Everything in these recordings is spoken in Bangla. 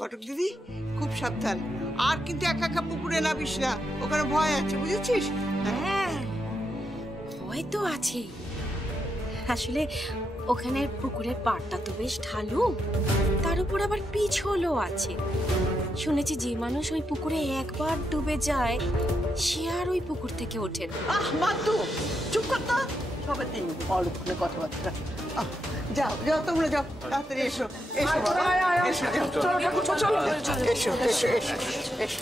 ঘটক দিদি খুব সাবধান, আর কিন্তু একা একা পুকুরে নামিস না, ওখানে ভয় আছে বুঝেছিস? হ্যাঁ ভয় তো আছে, আসলে ওখানের পুকুরের পাড়টা তো বেশ ঢালু, তার উপর আবার পিছলও আছে। শুনেছি যে মানুষ ওই পুকুরে একবার ডুবে যায় সে আর ওই পুকুর থেকে ওঠে না। মাতু চুপ কর তো, সবার দিন অলক্ষণে কথাবার্তা। যাও যাও তোমরা যাও, তাড়াতাড়ি এসো এসো এসো এসো এসো এসো এসো,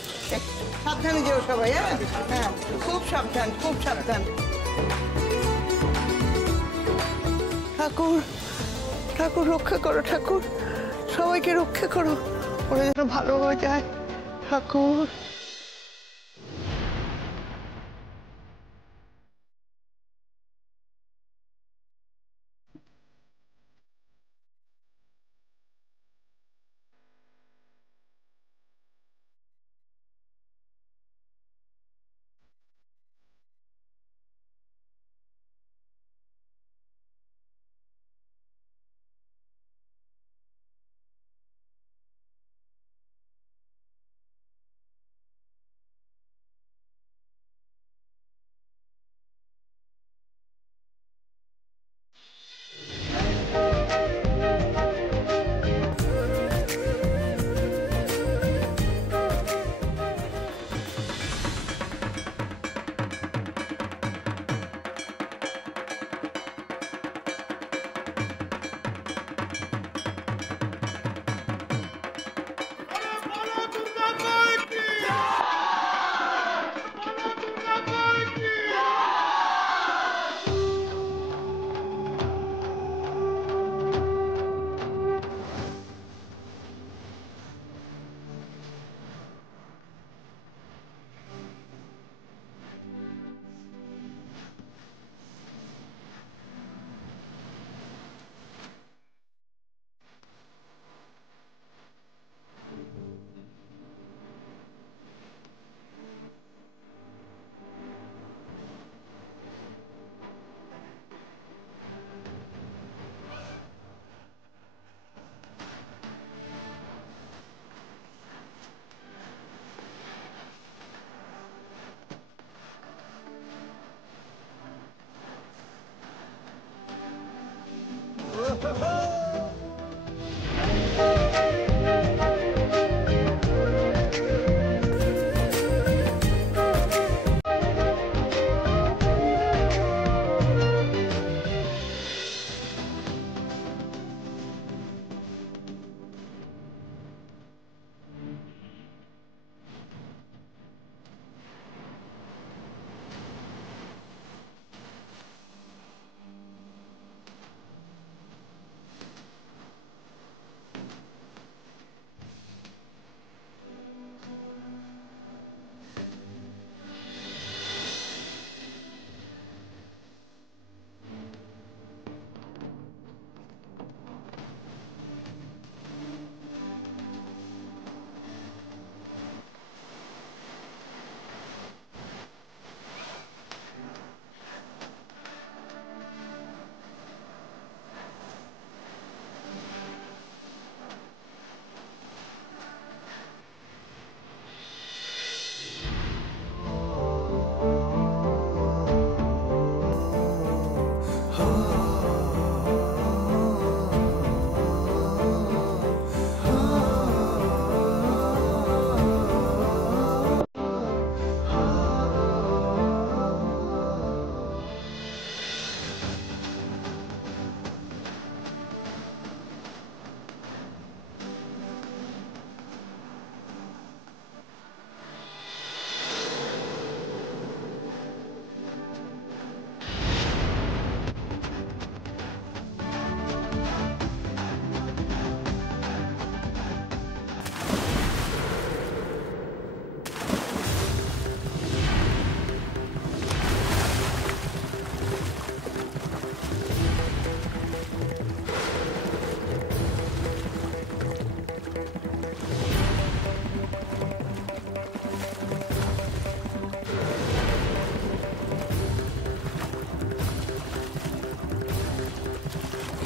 সাবধানে যেও সবাই। হ্যাঁ হ্যাঁ খুব সাবধান খুব সাবধান। ঠাকুর ঠাকুর রক্ষা করো, ঠাকুর সবাইকে রক্ষা করো, ওরা যেন ভালো হয়ে যায় ঠাকুর।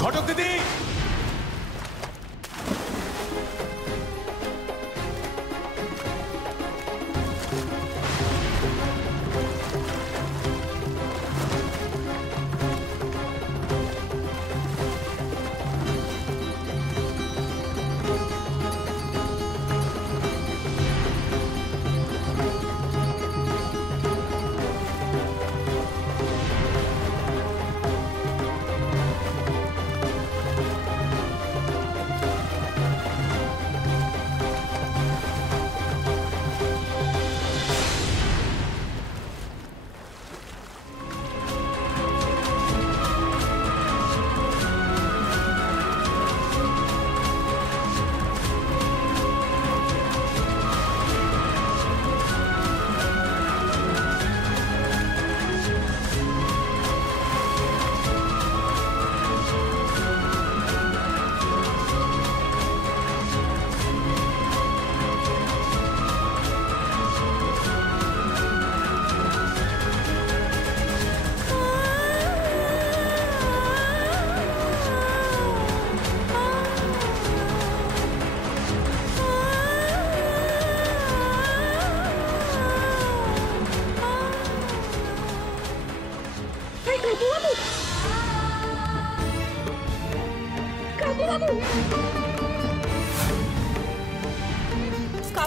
ঘটক দিদি,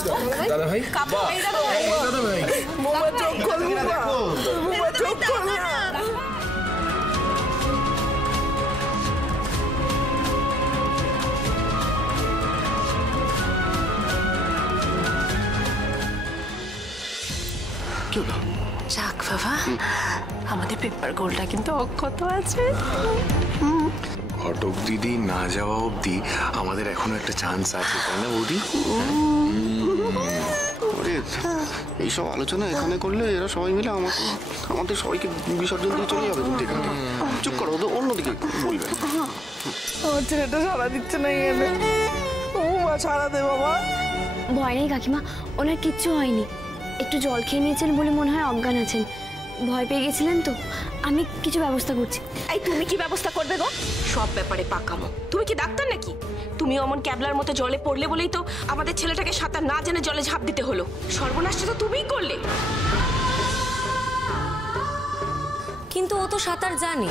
দাদা ভাই দাদা ভাই বাবা চোখ খোল বাবা চোখ খোল না যাক বাবা, আমাদের পেপার গোলটা কিন্তু অক্ষত আছে। ঘটক দিদি না যাওয়া অবধি আমাদের এখনো একটা চান্স আছে, তাই না বৌদি? এইসব আলোচনা এখানে করলে এরা সবাই মিলে আমাদের সবাইকে বিসর্জন দিয়ে চলে যাবে। চুপ করো, অন্যদিকে বলবে। আমার ছেলেটা সারা দিচ্ছে না এখানে। ও মা সারা দে বাবা। ভয় নেই কাকিমা, ওনার কিচ্ছু হয়নি। একটু জল খেয়ে নিয়েছেন বলে মনে হয় অজ্ঞান আছেন। ভয় পেয়ে গেছিলেন তো, আমি কিছু ব্যবস্থা করছি। এই তুমি কি ব্যবস্থা করবে গো? সব ব্যাপারে পাকামো। তুমি কি ডাক্তার নাকি? তুমি অমন ক্যাবলার মতো জলে পড়লে বলেই তো আমাদের ছেলেটাকে সাঁতার না জেনে জলে ঝাঁপ দিতে হলো। সর্বনাশটা তো তুমিই করলে। কিন্তু ও তো সাঁতার জানে,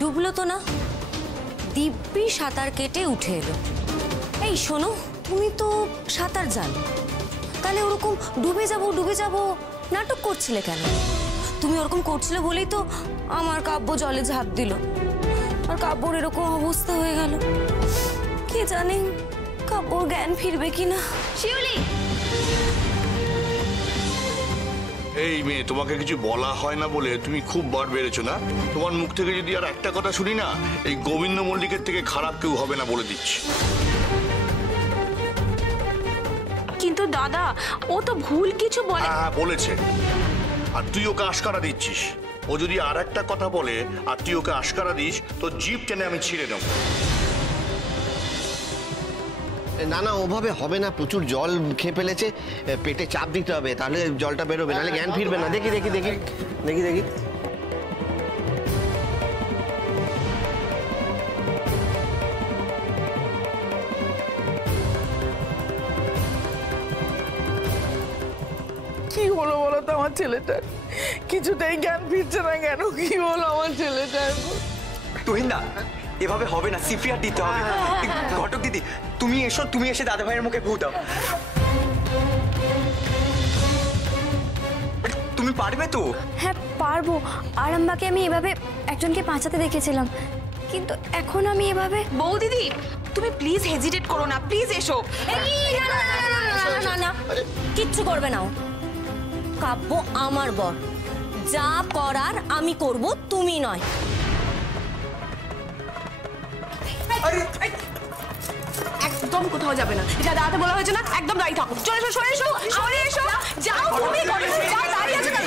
ডুবলো তো না, দিব্যি সাঁতার কেটে উঠে এলো। এই শোনো, তুমি তো সাঁতার জানো, তাহলে ওরকম ডুবে যাব নাটক করছিলে কেন? তুমি ওরকম করছিলে বলেই তো আমার কাব্য জলে ঝাঁপ দিল, আর কাব্যর এরকম অবস্থা হয়ে গেল। কে জানে কাব্যর জ্ঞান ফিরবে কিনা। শিউলি, এই মেয়ে, তোমাকে কিছু বলা হয় না বলে তুমি খুব বার বেড়েছো না? তোমার মুখ থেকে যদি আর একটা কথা শুনি না, এই গোবিন্দ মল্লিকের থেকে খারাপ কেউ হবে না বলে দিচ্ছি। কিন্তু দাদা, ও তো ভুল কিছু বলে। হ্যাঁ বলেছে, আর তুই ওকে আশকারা দিচ্ছিস। ও যদি আর একটা কথা বলে আর তুই ওকে আশকারা দিস, তো জিভ টেনে আমি ছিঁড়ে নেব। না না, ওভাবে হবে না। প্রচুর জল খেয়ে ফেলেছে, পেটে চাপ দিতে হবে, তাহলে জলটা বেরোবে, নাহলে জ্ঞান ফিরবে না। দেখি দেখি দেখি দেখি দেখি কি হলো বলো তো আমার ছেলেটার? কিছুতেই জ্ঞান ফিরছে না কেন? কি হলো আমার ছেলেটার? তুহিনদা, এভাবে হবে না, সিপিআর দিতে হবে। ঘটক দিদি, তুমি এসো, তুমি এসে দাদা ভাইয়ের মুখে ফু দাও। তুমি পারবে তো? হ্যাঁ পারবো। আরামবাগে আমি এভাবে একজনকে বাঁচাতে দেখেছিলাম, কিন্তু এখন আমি এভাবে। বউ দিদি, তুমি প্লিজ হেজিটেট করো না, প্লিজ এসো। না, কিচ্ছু করবে না। কাব্য আমার বর, যা করার আমি করব, তুমি নয়। একদম কোথাও যাবে না, এটা দাঁড়াতে বলা হয়েছে না? একদম দাঁড়িয়ে থাকো। চলে এসো, সরে এসো, সরে এসো। যাও তুমি, যাও, দাঁড়িয়ে আছো কেন?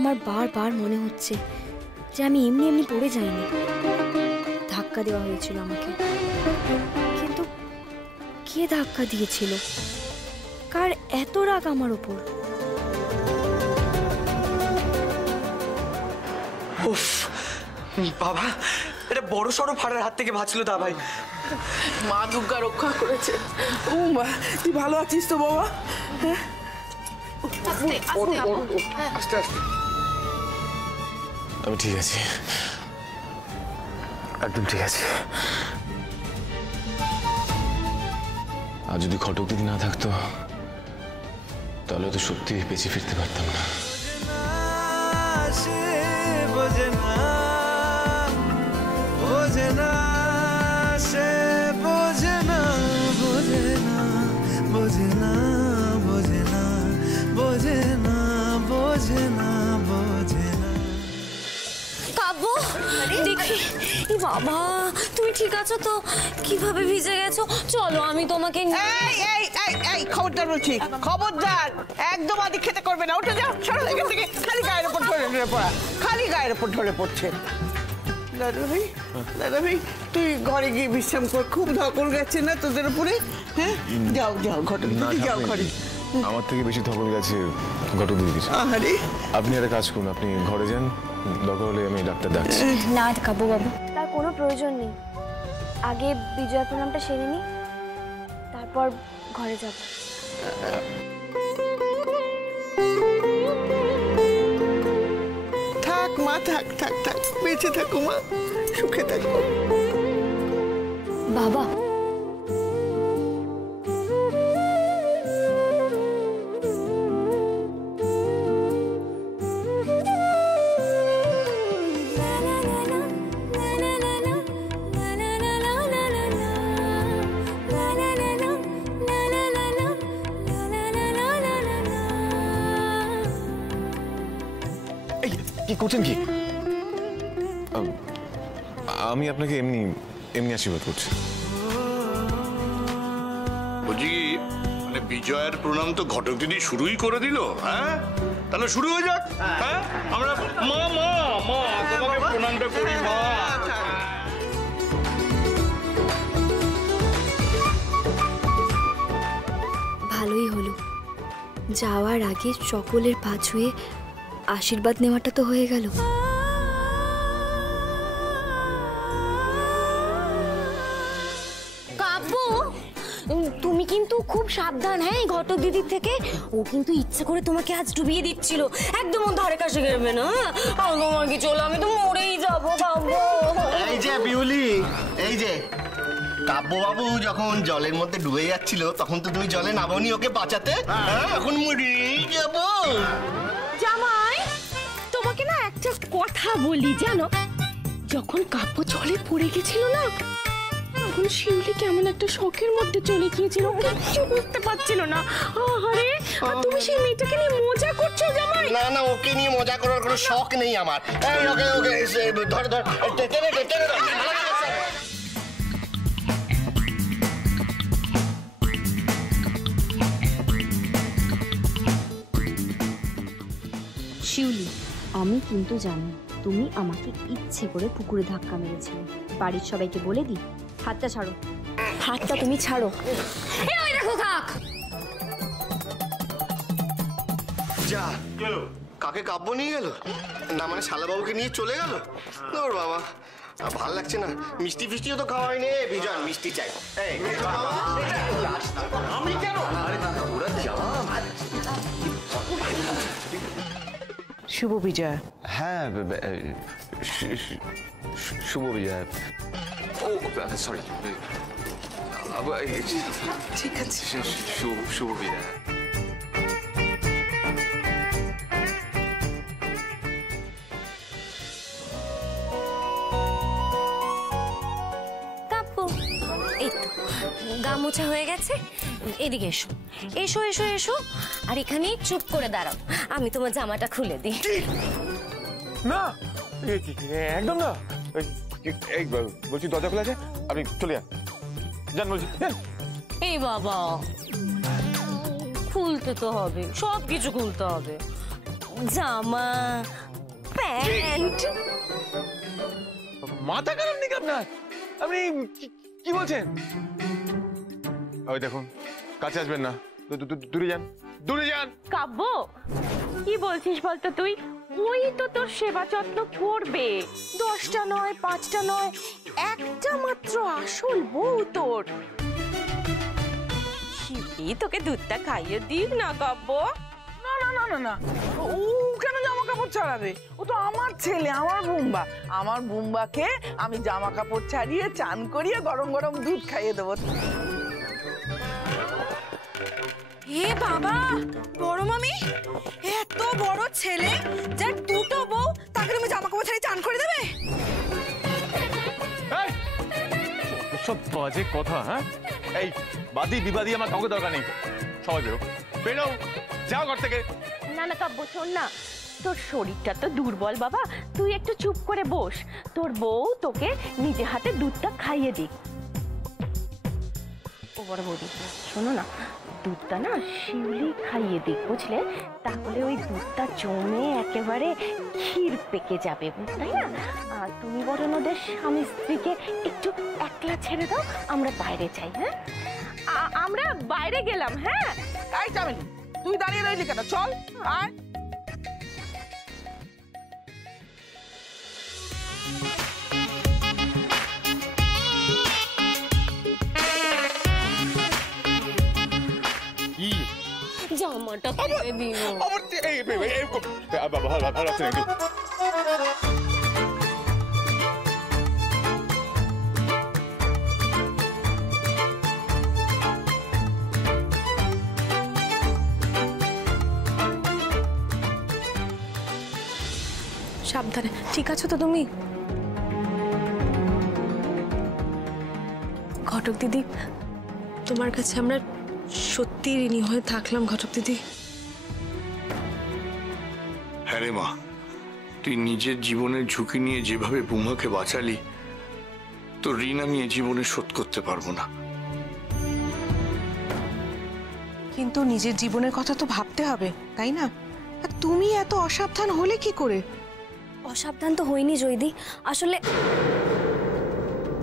আমার বারবার মনে হচ্ছে যে আমি এমনি এমনি পড়ে যাইনি, ধাক্কা দেওয়া হয়েছিল আমাকে। কিন্তু কে ধাক্কা দিয়েছিল? কার এত রাগ আমার উপর? উফ বাবা, এটা বড় সড়ো ফাড়ার হাত থেকে বাঁচলো দা ভাই। মা দুর্গা রক্ষা করেছে। ও মা, তুই ভালো আছিস তো বাবা? আস্তে আস্তে। আমি ঠিক আছি, একদম ঠিক আছে। আর যদি ঘটক দিদি না থাকতো তাহলে তো সত্যি বেঁচে ফিরতে পারতাম না। কাব্য, দেখি বাবা তুমি ঠিক আছো তো? কিভাবে ভিজে গেছো? চলো আমি তোমাকে এই এই এই এই খবরদার বলছি, খবরদার, একদম আদি খেতে করবে না। উঠে যাও, সরো এখান থেকে। খালি গায়ের উপর ধরে ধরে পড়া, খালি গায়ের উপর ধরে পড়ছে। দাদা ভাই তুই ঘরে গিয়ে বিশ্রাম কর, খুব ধকল গেছে না তোদের উপরে? হ্যাঁ, যাও যাও ঘটক দিদি, যাও ঘরে। আমার থেকে বেশি ধকল গেছে ঘটক দিদি। আরে আপনি একটা কাজ করুন, আপনি ঘরে যান, দরকার হলে আমি ডাক্তার ডাকছি। না কাব্য বাবু, তার কোনো প্রয়োজন নেই। আগে বিজয়া প্রণামটা সেরে নি, তারপর ঘরে যাব। থাক মা, থাক থাক থাক, বেঁচে থাকো মা, সুখে থাকো। বাবা, কি করছেন কি? আমি আপনাকে এমনি এমনি আশীর্বাদ করছি। বলছি কি, মানে বিজয়ের প্রণাম তো ঘটক দিদি শুরুই করে দিল। হ্যাঁ, তাহলে শুরু হয়ে যাক। হ্যাঁ, আমরা মা মা মা তোমাকে প্রণামটা করি মা। ভালোই হলো, যাওয়ার আগে সকলের পা ছুঁয়ে আশীর্বাদ নেওয়াটা তো হয়ে গেল। কাব্য, তুমি কিন্তু খুব সাবধান, হ্যাঁ, ঘটক দিদির থেকে। ও কিন্তু ইচ্ছে করে তোমাকে আজ ডুবিয়ে দিচ্ছিল, একদম ধারে কাছে গেবে না। আমার কি চলো, আমি তো মরেই যাবো কাব্য। এই যে বিউলি, এই যে কাব্যবাবু যখন জলের মধ্যে ডুবে যাচ্ছিল তখন তো তুমি জলে নামনি ওকে বাঁচাতে। হ্যাঁ, এখন মরেই যাবো। জামাই, তোমাকে না একটা কথা বলি জানো, যখন কাব্য জলে পড়ে গেছিল না, তখন শিউলি কেমন একটা শখের মধ্যে চলে গিয়েছিল, কিচ্ছু বুঝতে পারছিল না। আরে, আর তুমি সেই মেয়েটাকে নিয়ে মজা করছো জামাই? না না, ওকে নিয়ে মজা করার কোনো শখ নেই আমার। এই ওকে ওকে ধর ধর, টেনে টেনে ধর। শিউলি, আমি কিন্তু জানি তুমি আমাকে ইচ্ছে করে পুকুরে ধাক্কা মেরেছিলে। বাড়ির সবাইকে বলে দিই। হাতটা ছাড়ো, হাতটা তুমি ছাড়ো। এই দেখো কাক, যা কাকে কাব্য নিয়ে গেল না, মানে শালাবাবুকে নিয়ে চলে গেল। তোর বাবা, ভাল লাগছে না। মিষ্টি ফিষ্টিও তো খাওয়াই নে। বিজন মিষ্টি চাই। আমি কেন? শুভ বিজয়। হ্যাঁ, শুভ বিজয়। ও সরি, ঠিক আছে, শুভ বিজয়। গা মোছা হয়ে গেছে, এদিকে এসো এসো এসো এসো, আর এখানে চুপ করে দাঁড়াও, আমি তোমার জামাটা খুলে দিই। না, একদম না। এই বলছি দরজা খোলা আছে, আপনি চলে যান বলছি। এই বাবা, খুলতে তো হবে, সব কিছু খুলতে হবে, জামা প্যান্ট। মাথা খারাপ নাকি আপনার? আপনি কি বলছেন? ওই দেখুন, কাছে আসবেন না, দূরে যান, দূরে যান। কাব্য, কি বলছিস বলতো তুই? ওই তো তোর সেবা যত্ন করবে, 10টা নয় 5টা নয়, একটা মাত্র আসল বউ তোর। শিবলি তোকে দুধটা খাইয়ে দিক না কাব্য। না না না না না, ও কেন জামা কাপড় ছাড়াবে? ও তো আমার ছেলে, আমার বুম্বা। আমার বুম্বাকে আমি জামা কাপড় ছাড়িয়ে চান করিয়ে গরম গরম দুধ খাইয়ে দেবো। এ বাবা, বড় মামি, এত বড় ছেলে যার দুটো বউ, তাকে তুমি জামা কাপড় ছাড়িয়ে চান করে দেবে? সব বাজে কথা। হ্যাঁ, এই বাদি বিবাদী আমার কাউকে দরকার নেই। সবাই বেরো, বেরো, যাও ঘর থেকে। না না কাব্য, শোন না, তোর শরীরটা তো দুর্বল বাবা, তুই একটু চুপ করে বস, তোর বউ তোকে নিজে হাতে দুধটা খাইয়ে দিক। ও বড় বৌদি, শোনো না, দুধটা না শিউলি খাইয়ে দিক, বুঝলে? তাহলে ওই দুধটা জমে একেবারে ক্ষীর পেকে যাবে, তাই না? আর তুমি বরং ওদের স্বামী স্ত্রীকে একটু একলা ছেড়ে দাও, আমরা বাইরে যাই। হ্যাঁ, আমরা বাইরে গেলাম। হ্যাঁ, তাই চামেলি, তুই দাঁড়িয়ে রইলি কেন? চল, আয়। জামাটা খুলে দিও। ভালো লাগছে নাকি? সাবধানে, ঠিক আছো তো তুমি? ঘটক দিদি, তোমার কাছে আমরা সত্যি ঋণী হয়ে থাকলাম ঘটক দিদি। হ্যাঁ রে মা, তুই নিজের জীবনের ঝুঁকি নিয়ে যেভাবে বুমাকে বাঁচালি, তোর ঋণ আমি এ জীবনে শোধ করতে পারবো না। কিন্তু নিজের জীবনের কথা তো ভাবতে হবে, তাই না? আর তুমি এত অসাবধান হলে কি করে? অসাবধান তো হইনি জয়দি, আসলে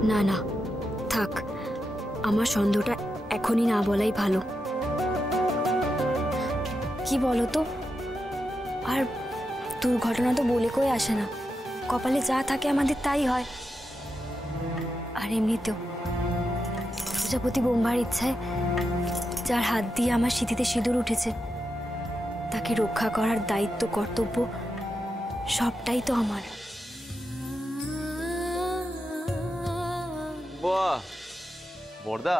না না থাক, আমার সন্দেহটা এখনই না বলাই ভালো। কি বলো তো, আর দুর্ঘটনা তো বলে কই আসে না, কপালে যা থাকে আমাদের তাই হয়। আর এমনিতেও প্রজাপতি বোম্বার ইচ্ছায় যার হাত দিয়ে আমার স্মৃতিতে সিঁদুর উঠেছে, তাকে রক্ষা করার দায়িত্ব, কর্তব্য সবটাই তো আমার। বাহ বড়দা,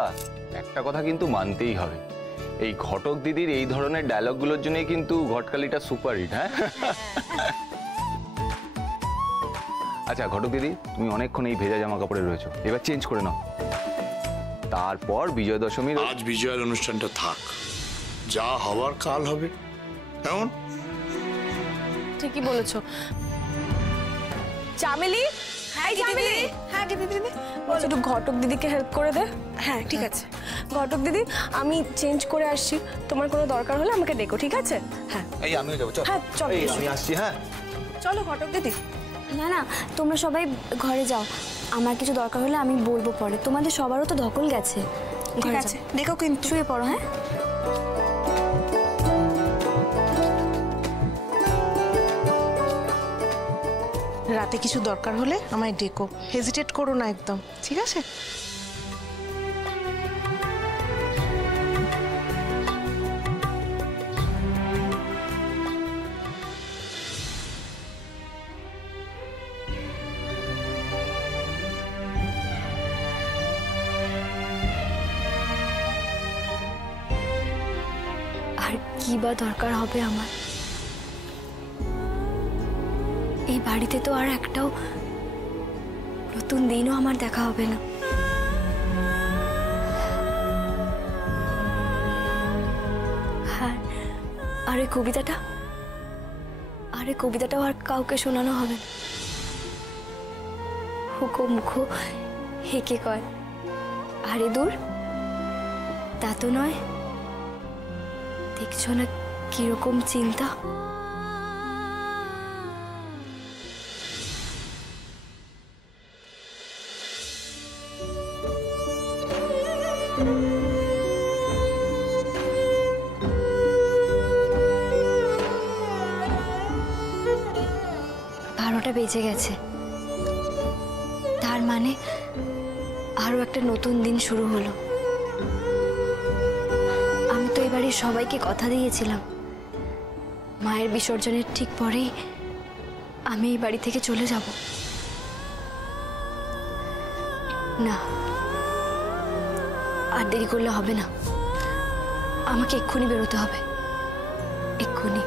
একটা কথা কিন্তু মানতেই হবে, এই ঘটক দিদির এই ধরনের ডায়লগগুলোর জন্যই কিন্তু ঘটকালিটা সুপারহিট। হ্যাঁ আচ্ছা ঘটক দিদি, তুমি অনেকক্ষণ এই ভেজা জামা কাপড়ে রয়েছো, এবার চেঞ্জ করে নাও, তারপর বিজয় দশমীর। আজ বিজয়ের অনুষ্ঠানটা থাক, যা হওয়ার কাল হবে। কেমন? ঠিকই বলেছো চামেলি। হ্যাঁ চামেলি, হ্যাঁ দিদি দিদি, একটু ঘটক দিদিকে হেল্প করে দে। হ্যাঁ ঠিক আছে ঘটক দিদি, আমি চেঞ্জ করে আসছি, তোমার কোনো দরকার হলে আমাকে ডেকো, ঠিক আছে? হ্যাঁ এই আমিও যাবো, চল। হ্যাঁ চলো, আমি আসছি। হ্যাঁ চলো ঘটক দিদি। না না, তোমরা সবাই ঘরে যাও, আমার কিছু দরকার হলে আমি বলবো পরে, তোমাদের সবারও তো ধকল গেছে। ঠিক আছে, দেখো কিন্তু শুয়ে পড়ো। হ্যাঁ রাতে কিছু দরকার হলে আমায় ডেকো, হেজিটেট করো না একদম, ঠিক আছে? আর কি বা দরকার হবে আমার? এই বাড়িতে তো আর একটাও নতুন দিনও আমার দেখা হবে না। হ্যাঁ, আরে কবিতাটাও আর কাউকে শোনানো হবে না। হুকো মুখো হেকে কয়, আরে দূর, তা তো নয়, দেখছো না কিরকম চিন্তা। বেজে গেছে, তার মানে আরো একটা নতুন দিন শুরু হলো। আমি তো এবারে সবাইকে কথা দিয়েছিলাম, মায়ের বিসর্জনের ঠিক পরেই আমি এই বাড়ি থেকে চলে যাব না, আর দেরি করলে হবে না। আমাকে এক্ষুনি বেরোতে হবে, এক্ষুনি।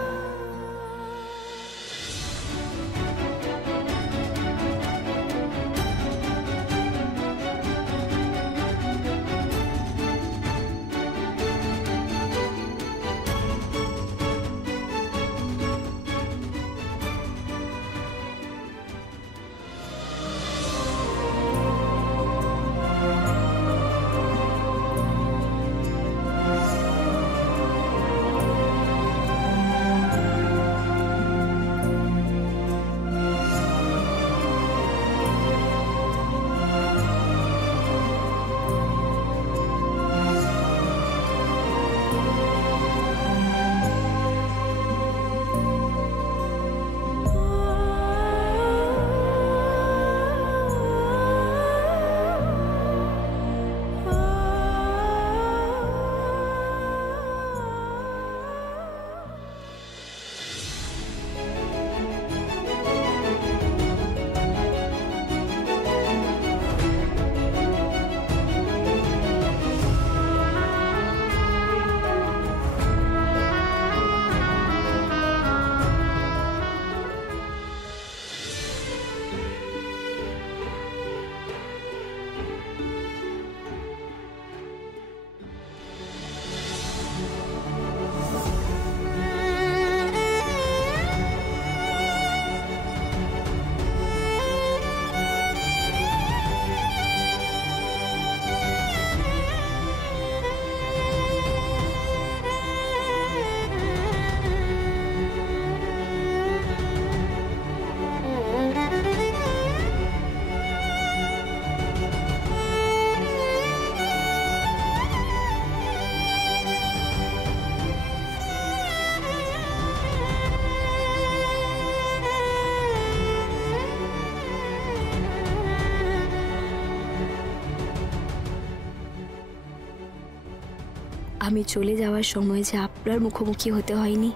আমি চলে যাওয়ার সময় যে আপনার মুখোমুখি হতে হয়নি,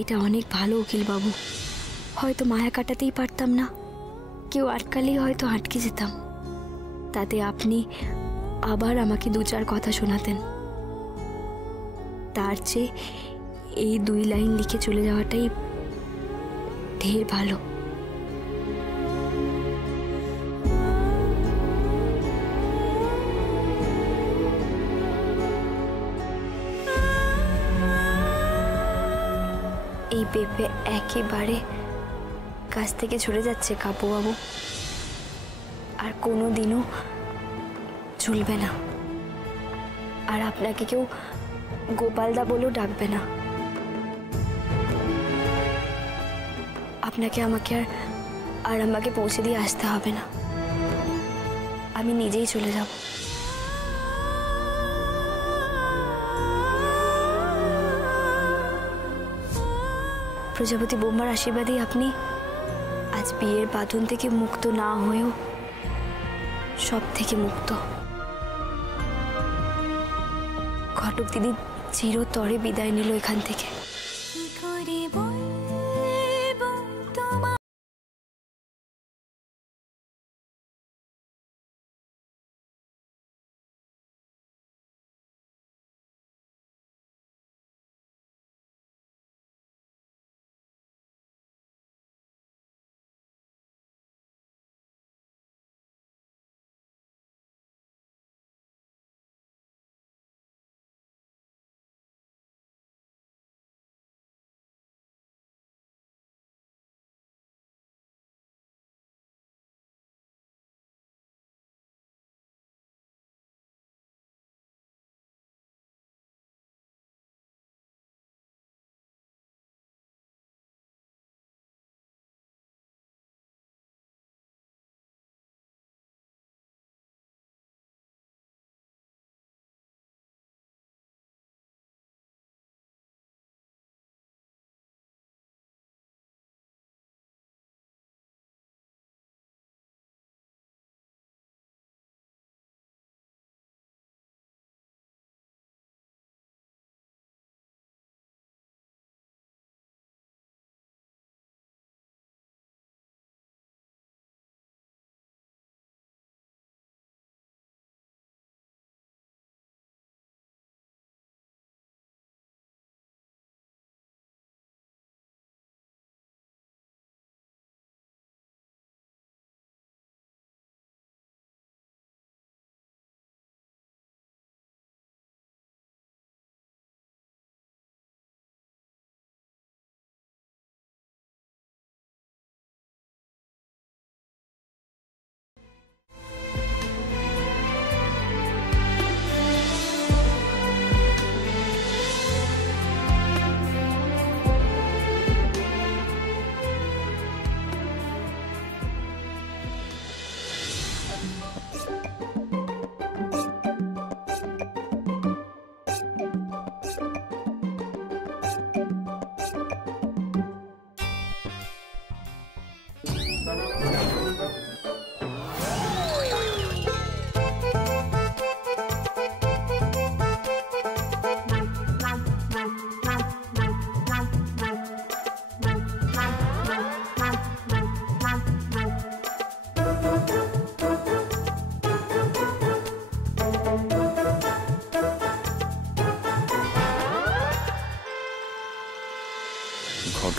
এটা অনেক ভালো উকিল বাবু। হয়তো মায়া কাটাতেই পারতাম না, কেউ আটকালেই হয়তো আটকে যেতাম, তাতে আপনি আবার আমাকে দু চার কথা শোনাতেন। তার চেয়ে এই 2 লাইন লিখে চলে যাওয়াটাই ঢের ভালো। এই পেঁপে একেবারে কাছ থেকে ঝরে যাচ্ছে কাপুবাবু, আর কোনো দিনও ঝুলবে না। আর আপনাকে কেউ গোপালদা বলেও ডাকবে না। আপনাকে আমাকে আর আমাকে পৌঁছে দিয়ে আসতে হবে না, আমি নিজেই চলে যাব। প্রজাপতি বোম্বার আশীর্বাদে আপনি আজ বিয়ের বাঁধন থেকে মুক্ত না হয়েও সব থেকে মুক্ত। ঘটক দিদি চিরতরে বিদায় নিল এখান থেকে।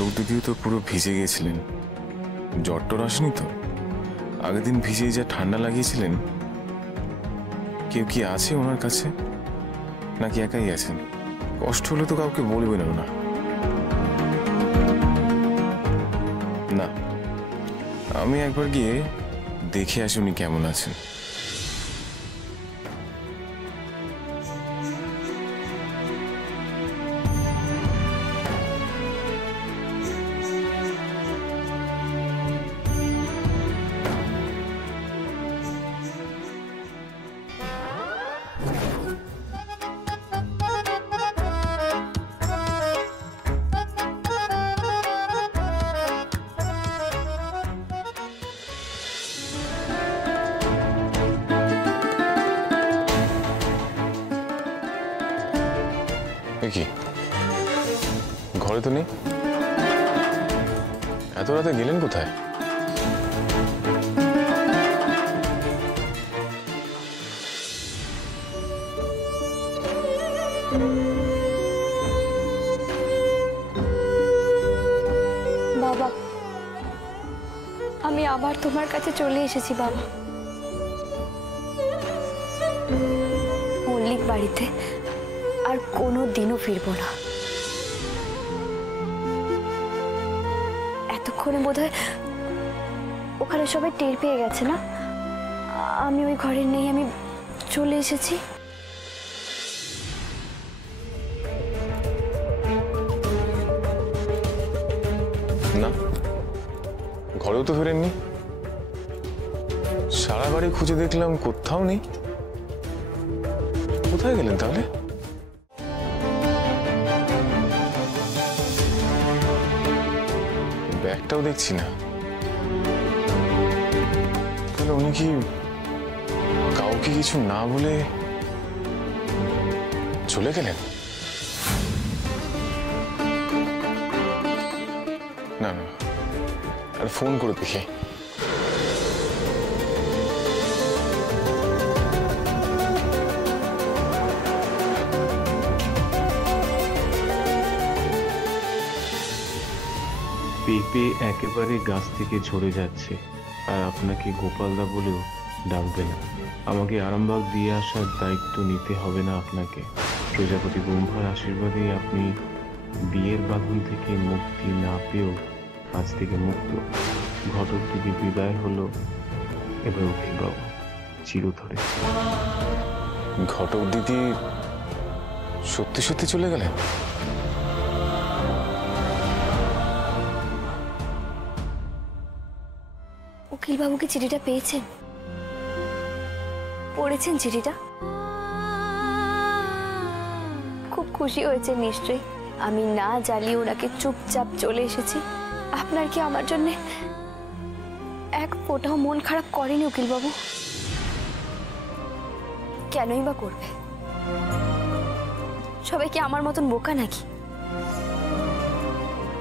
ঘটক দিদিও তো পুরো ভিজে গিয়েছিলেন, জ্বর টর আসেনি তো? আগের দিন ভিজে যা ঠান্ডা লাগিয়েছিলেন। কেউ কি আছে ওনার কাছে, নাকি একাই আছেন? কষ্ট হলে তো কাউকে বলবেন না। না, আমি একবার গিয়ে দেখে আসি উনি কেমন আছেন। কি ঘরে তো নেই? এত রাতে গেলেন কোথায়? বাবা, আমি আবার তোমার কাছে চলে এসেছি বাবা। মল্লিক বাড়িতে আর কোনো দিনও ফিরবো না। এতক্ষণে বোধহয় ওখানে সবাই টের পেয়ে গেছে না আমি ওই ঘরে নেই, আমি চলে এসেছি। না, ঘরেও তো ফেরেননি। সারা বাড়ি খুঁজে দেখলাম, কোথাও নেই। কোথায় গেলেন তাহলে? ব্যাগটাও দেখছি না। তাহলে উনি কি কাউকে কিছু না বলে চলে গেলেন? না না, আর ফোন করে দেখি। পেঁপে একেবারে গাছ থেকে ঝরে যাচ্ছে, আর আপনাকে গোপালদা বলেও ডাকবে না। আমাকে আরামবাগ দিয়ে আসার দায়িত্ব নিতে হবে না আপনাকে। প্রজাপতি ব্রহ্মার আশীর্বাদে আপনি বিয়ের বাঁধন থেকে মুক্তি না পেয়েও আজ থেকে মুক্ত। ঘটক দিদি বিদায় হলো, এবার উকিলবাবু চিরতরে। ঘটক দিদি সত্যি সত্যি চলে গেলেন? উকিলবাবু কি চিঠিটা পেয়েছেন? পড়েছেন চিঠিটা? খুব খুশি হয়েছে নিশ্চয়ই। আমি না জ্বালিয়ে ওনাকে চুপচাপ চলে এসেছি। আপনার কি আমার জন্য এক ফোঁটাও মন খারাপ করেনি উকিলবাবু? কেনই বা করবে? সবাই কি আমার মতন বোকা নাকি,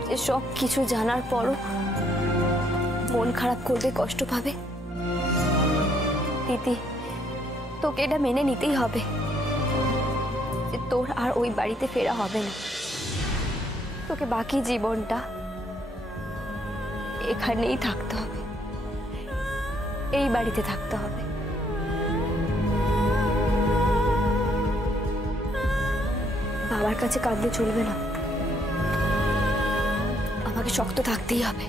যে সব কিছু জানার পরও মন খারাপ করবে, কষ্ট পাবে? দিদি, তোকে এটা মেনে নিতেই হবে যে তোর আর ওই বাড়িতে ফেরা হবে না। তোকে বাকি জীবনটা এখানেই থাকতে হবে, এই বাড়িতে থাকতে হবে। বাবার কাছে কাঁদলে চলবে না, আমাকে শক্ত থাকতেই হবে।